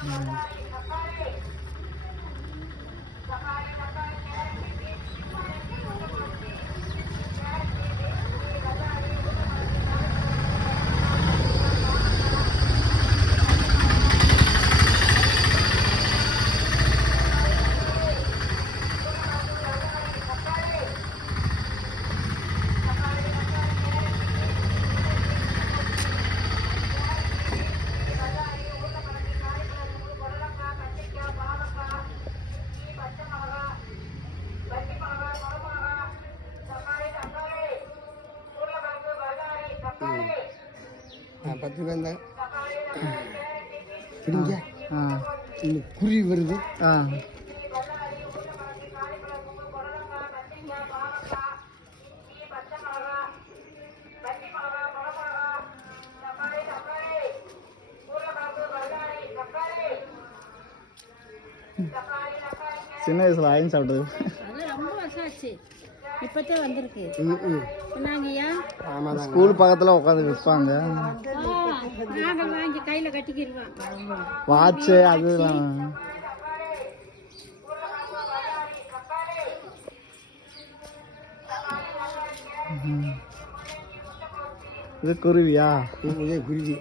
ஆ பத்து ரூபா இருந்தா பிடிங்க ஆ. இந்த குருவி வருது. ஆ. சின்ன வயசுல ஆயின் சாப்பிட்டது. அது ரொம்ப வருஷம் ஆச்சு. இப்பத்தே வந்திருக்கு. ஆமாம் ஸ்கூல் பக்கத்துல உட்காந்து விற்பாங்க நாங்கள் வாங்கி கையில் கட்டிக்கிடுவோம் வாட்சு அதுலாம் ம். இது குருவியா? இதே குருவி.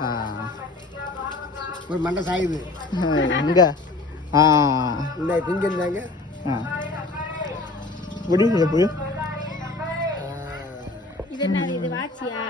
ஆ. ஒரு மண்டை சாயுது. எங்க ஆ. இந்த திங்க இருந்தாங்க. ஆ. புடி எப்படி இது என்ன இது வாட்சியா.